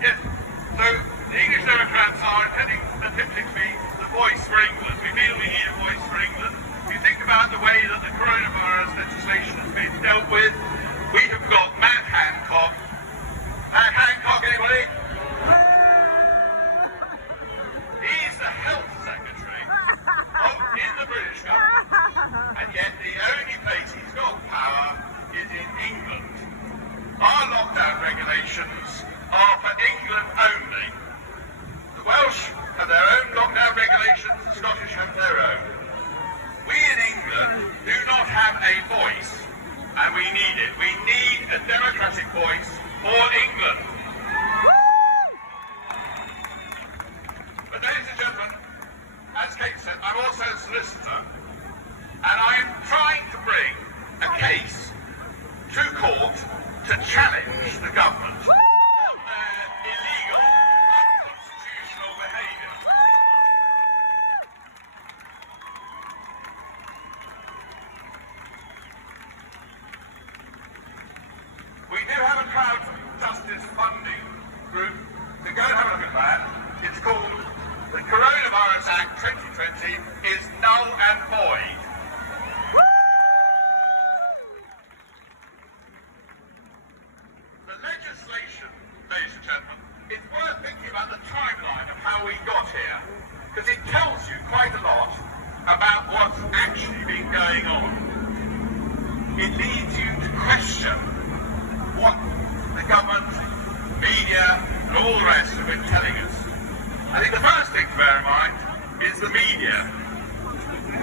Yes. So the English Democrats are intending to be the voice for England. We feel we need a voice for England. If you think about the way that the coronavirus legislation has been dealt with, we have got Matt Hancock. Matt Hancock, anybody? He's the Health Secretary in the British government, and yet the only place he's got power is in England. Our lockdown regulations are for England only. The Welsh have their own lockdown regulations, the Scottish have their own. We in England do not have a voice, and we need it. We need a democratic voice for England. But ladies and gentlemen, as Kate said, I'm also a solicitor, and I'm trying to bring a case to court to challenge the government on their illegal, unconstitutional behaviour. We do have a crowd justice funding group, so go and have a look at that. It's called the Coronavirus Act 2020 is null and void. The legislation, ladies and gentlemen, it's worth thinking about the timeline of how we got here, because it tells you quite a lot about what's actually been going on. It leads you to question what the government, media, and all the rest have been telling us. I think the first thing to bear in mind is the media.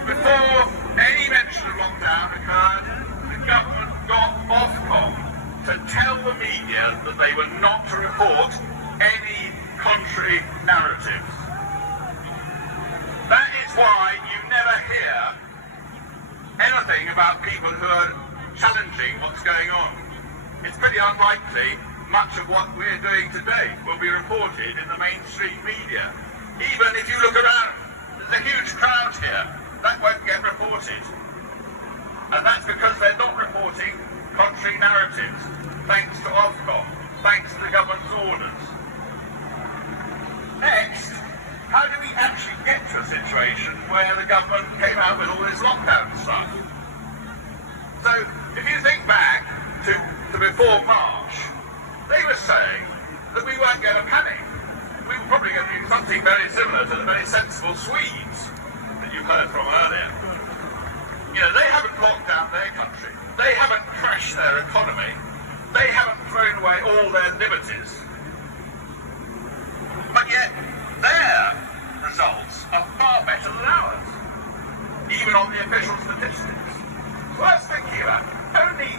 Before any mention of lockdown occurred, the government got Ofcom to tell the media that they were not to report any contrary narratives. That is why you never hear anything about people who are challenging what's going on. It's pretty unlikely much of what we're doing today will be reported in the mainstream media. Even if you look around, there's a huge crowd here. That won't get reported. And that's because they're not reporting contrary narratives, thanks to Ofcom, thanks to the government's orders. Next, how do we actually get to a situation where the government came out with all this lockdown stuff? So, if you think back to before March, they were saying that we weren't going to panic. We were probably going to do something very similar to the very sensible Swedes that you heard from earlier. You know, they haven't locked down their country. They haven't crashed their economy. They haven't thrown away all their liberties. But yet, their results are far better than ours, even on the official statistics. Worth thinking about. Only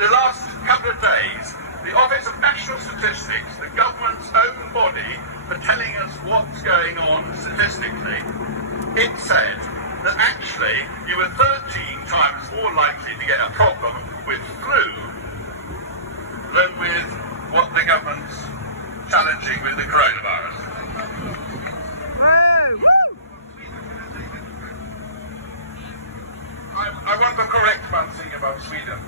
the last couple of days, the Office of National Statistics, the government's own body for telling us what's going on statistically, it said that actually you were 13 times more likely to get a problem with flu than with what the government's challenging with the coronavirus. I want to correct one thing about Sweden.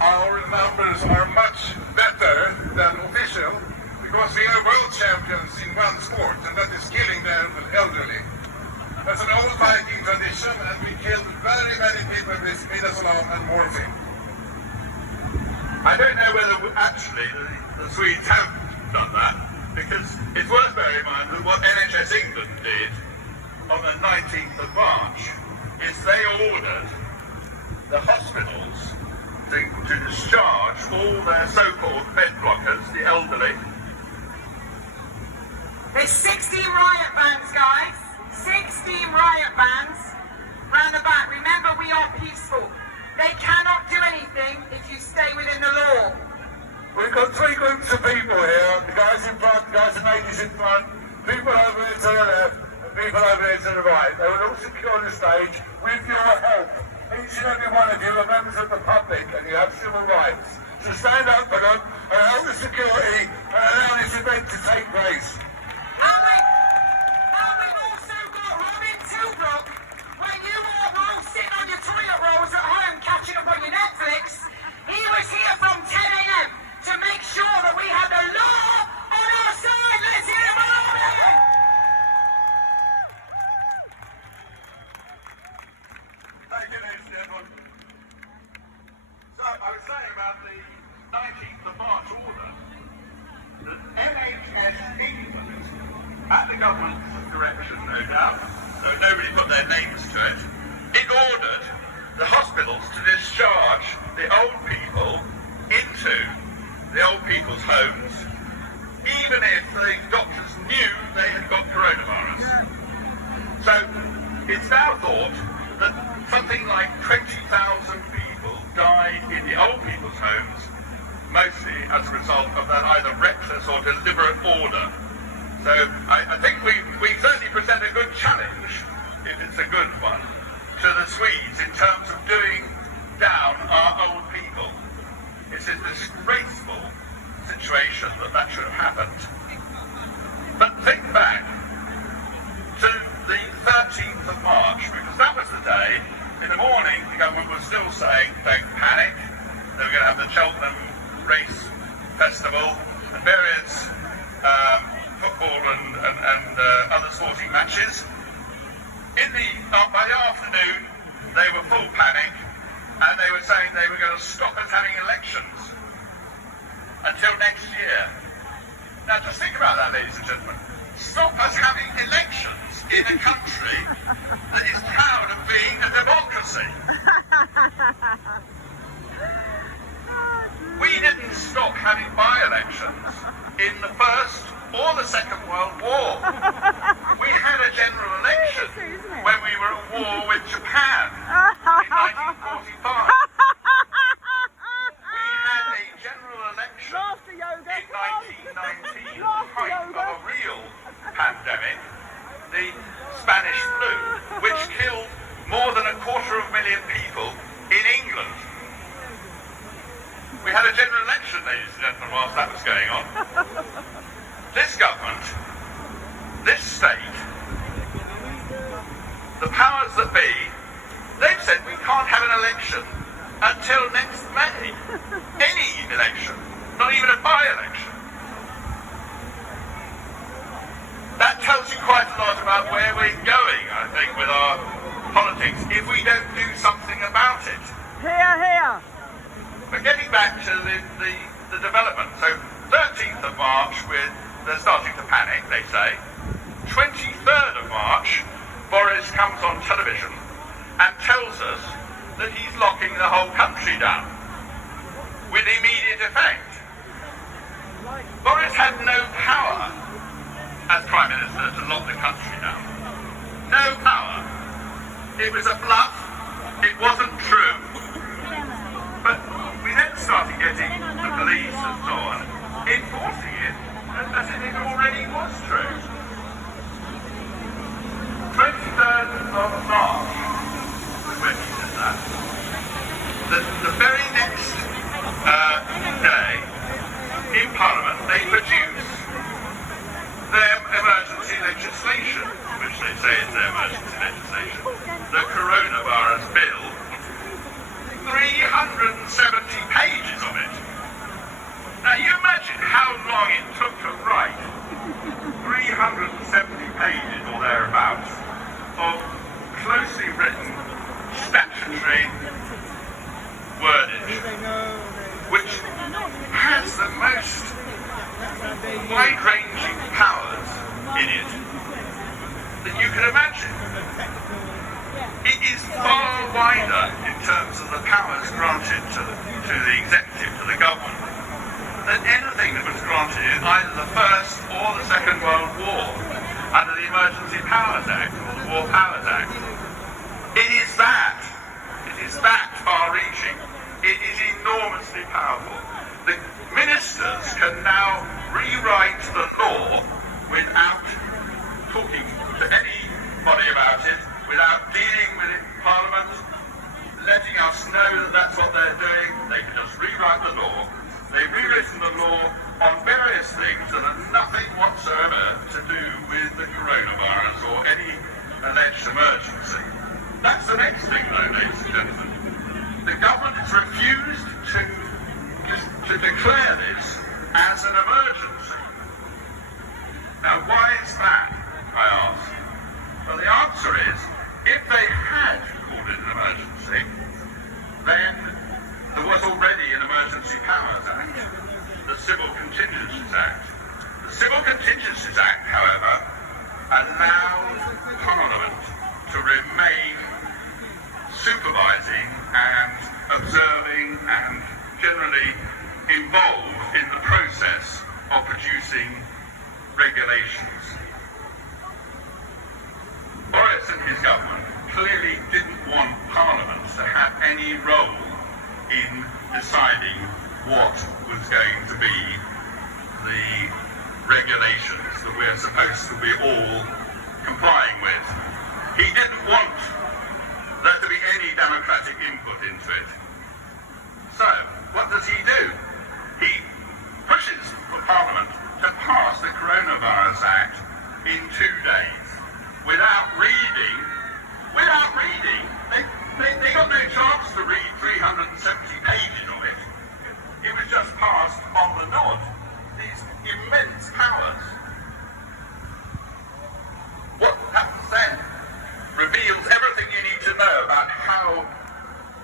Our numbers are much better than official because we are world champions in one sport, and that is killing the elderly. That's an old Viking tradition, and we killed very many people with midazolam and morphine. I don't know whether actually the Swedes have done that, because it's worth bearing in mind that what NHS England did on the 19th of March is they ordered the hospitals to discharge all their so-called bed blockers, the elderly. There's 16 riot vans, guys. 16 riot vans round the back. Remember, we are peaceful. They cannot do anything if you stay within the law. We've got three groups of people here. The guys in front, the guys and ladies in front, people over here to the left, and people over here to the right. They will all secure the stage with your help. Each and every one of you are members of the public, and you have civil rights. So stand up for them and hold the security and allow this event to take place. And we've also got Robin Tilbrook. When you were all sitting on your toilet rolls at home catching up on your Netflix, he was here from 10 a.m. to make sure that we had the law on our side. hospitals to discharge the old people into the old people's homes, even if the doctors knew they had got coronavirus. So it's now thought that something like 20,000 people died in the old people's homes, mostly as a result of that either reckless or deliberate order. So I think we certainly present a good challenge, if it's a good one, to the Swedes in terms of doing down our old people. It's a disgraceful situation that should have happened. But think back to the 13th of March, because that was the day, in the morning, the government was still saying, don't panic, they were going to have the Cheltenham Race Festival and various football and other sporting matches. By the afternoon, they were full panic, and they were saying they were going to stop us having elections until next year. Now just think about that, ladies and gentlemen. Stop us having elections in a country that is proud of being a democracy. We didn't stop having by-elections in the First or the Second World War. We had a general election when we were at war with Japan in 1945. We had a general election in 1919, the height of a real pandemic, the Spanish flu, which killed more than 250,000 people in England. We had a general election, ladies and gentlemen, whilst that was going on. This government, this state, the powers that be, they've said we can't have an election until next May. Any election, not even a by-election. That tells you quite a lot about where we're going, I think, with our politics, if we don't do something about it. Here. But getting back to the development, so 13th of March, they're starting to panic, they say. 23rd of March, Boris comes on television and tells us that he's locking the whole country down with immediate effect. Boris had no power as Prime Minister to lock the country down. No power. It was a bluff. It wasn't true. But we then started getting the police and so on enforcing it as if it already was true. 23rd of March was when he did that. The very next day in Parliament they produce their emergency legislation, which they say is their emergency legislation, the coronavirus bill. 370 pages of it. Now you imagine how long it took to write 370 pages or thereabouts of closely written statutory wordage, which has the most wide-ranging powers in it that you can imagine. It is far wider in terms of the powers granted to the executive, to the government, than anything that was granted in either the First or the Second World War under the Emergency Powers Act or the War Powers Act. It is that far-reaching. It is enormously powerful. The ministers can now rewrite the law without talking to anybody about it, without dealing with it in Parliament, letting us know that that's what they're doing. They can just rewrite the law. They've rewritten the law on various things that have nothing whatsoever to do with the coronavirus or any alleged emergency. That's the next thing, though, ladies and gentlemen. The government has refused to declare this as an emergency. Now, why is that, I ask? Well, the answer is, if they had called it an emergency, then there was already an Emergency Powers Act, the Civil Contingencies Act. The Civil Contingencies Act, however, allows Parliament to remain supervising and observing and generally involved in the process of producing regulations. Boris and his government clearly didn't want Parliament to have any role in deciding what was going to be the regulations that we're supposed to be all complying with. He didn't want there to be any democratic input into it. So, what does he do? He pushes for Parliament to pass the Coronavirus Act in 2 days without reading. They got no chance to read 370 pages of it. It was just passed on the nod. These immense powers. What happens then reveals everything you need to know about how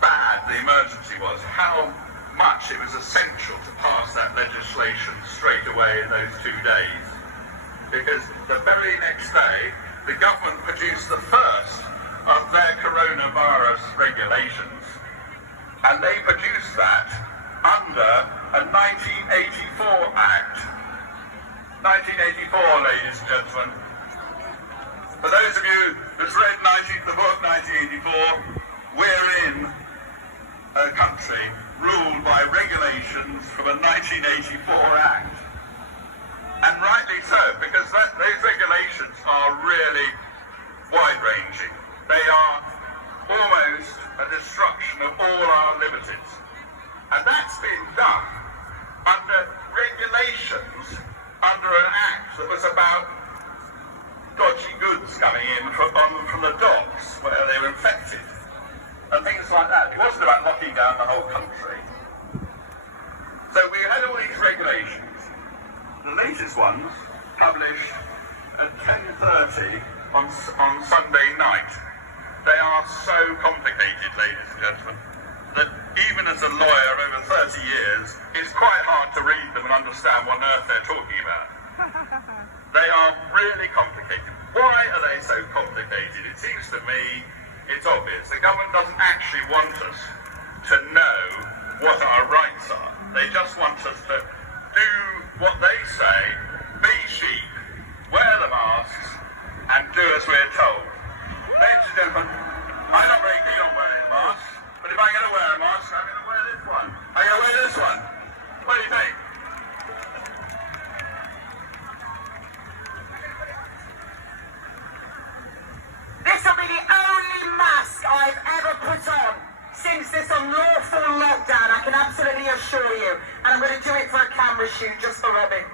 bad the emergency was, how much it was essential to pass that legislation straight away in those 2 days. Because the very next day, the government produced the first of their coronavirus regulations, and they produced that under a 1984 Act. 1984, ladies and gentlemen. For those of you who've read the book 1984, we're in a country ruled by regulations from a 1984 Act. And rightly so, because those regulations are really wide-ranging. They are almost a destruction of all our liberties. And that's been done under regulations, under an act that was about dodgy goods coming in from the docks where they were infected and things like that. It wasn't about locking down the whole country. So we had all these regulations. The latest ones published at 10:30 on Sunday night. They are so complicated, ladies and gentlemen, that even as a lawyer over 30 years, it's quite hard to read them and understand what on earth they're talking about. They are really complicated. Why are they so complicated? It seems to me it's obvious. The government doesn't actually want us to know what our rights are. They just want us to do what they say, be sheep, wear the masks, and do as we're told. Ladies and gentlemen, I'm not very keen on wearing a mask, but if I'm going to wear a mask, I'm going to wear this one. I'm going to wear this one. What do you think? This will be the only mask I've ever put on since this unlawful lockdown, I can absolutely assure you. And I'm going to do it for a camera shoot just for Robin.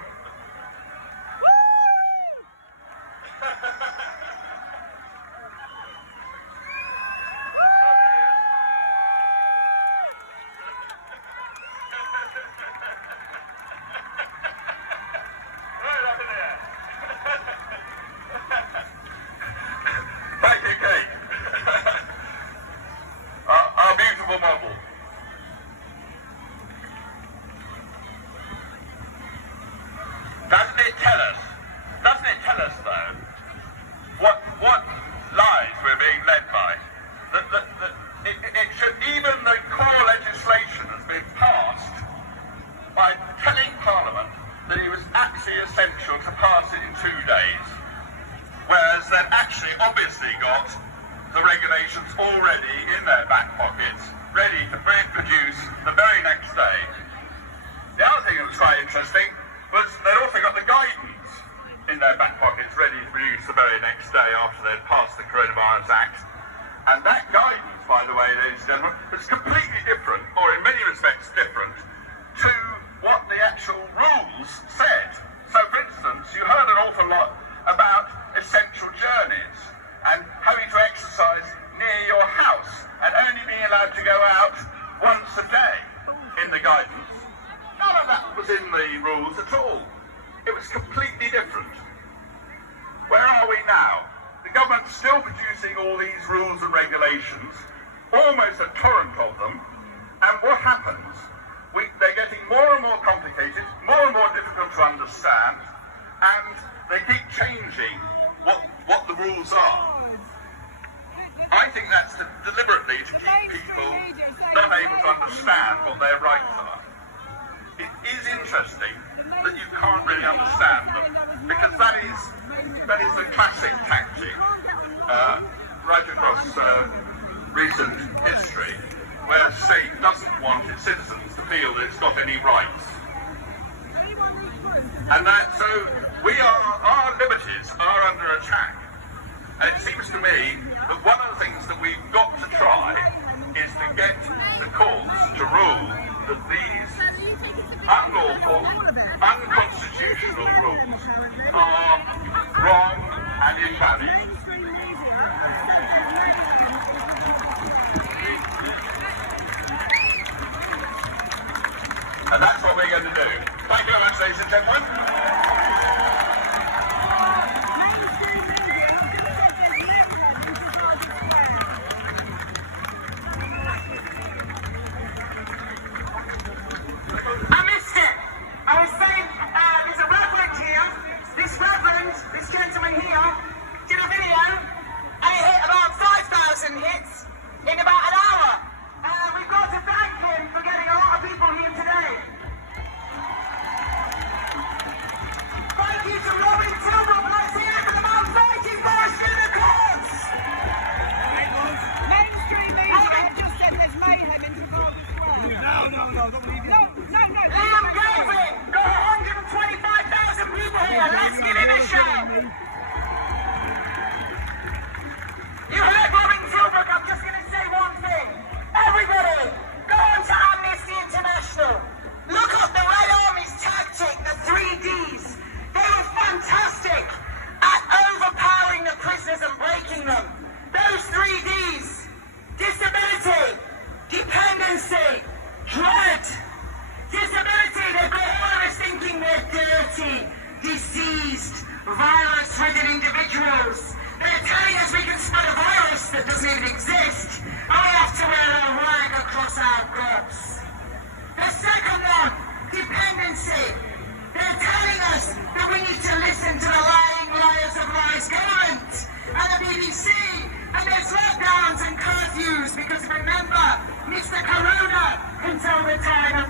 Doesn't it tell us though, what lies we're being led by? It should, even the core legislation has been passed by telling Parliament that it was actually essential to pass it in 2 days, whereas they've actually obviously got the regulations already in their back pockets, ready to be produced the very next day. The other thing that was quite interesting was they'd also got the guidance in their back pockets ready to produce the very next day after they'd passed the Coronavirus Act. And that guidance, by the way, ladies and gentlemen, was completely different, or in many respects different, to what the actual rules said. So, for instance, you heard an awful lot about essential journeys and having to exercise near your house and only being allowed to go out once a day in the guidance. None of that was in the rules at all. It was completely different. Where are we now? The government's still producing all these rules and regulations, almost a torrent of them, and what happens? They're getting more and more complicated, more and more difficult to understand, and they keep changing what the rules are. I think that's deliberately to keep people not able to understand what their rights are. It is interesting that you can't really understand them, because that is the classic tactic right across recent history, where a state doesn't want its citizens to feel that it's got any rights. And that, so our liberties are under attack. And it seems to me that one of the things that we've got to try is to get the courts to rule that these unlawful, unconstitutional rules are wrong and invalid. And that's what we're going to do. Thank you very much, ladies and gentlemen. Hits in about an hour. We've got to thank him for getting a lot of people here today. Thank you to Robin Tilbrook. Let's hear it for the man fighting for us in the courts. Mainstream media just said there's mayhem in Trafalgar Square. No, don't leave it. No. Liam Galvin, got 125,000 people here. Let's give him a shout. You heard Robin Tilbrook. I'm just going to say one thing. Everybody, go on to Amnesty International. Look up the Red Army's tactic, the 3Ds. They were fantastic at overpowering the prisoners and breaking them. Those 3Ds: disability, dependency, dread. Disability, they've got all of us thinking we're dirty, diseased, virus-ridden individuals. They're telling us we can spread a virus that doesn't even exist, and we have to wear a rag across our guts. The second one, dependency. They're telling us that we need to listen to the lying liars of lies government and the BBC, and there's lockdowns and curfews, because remember, Mr. Corona can tell the time of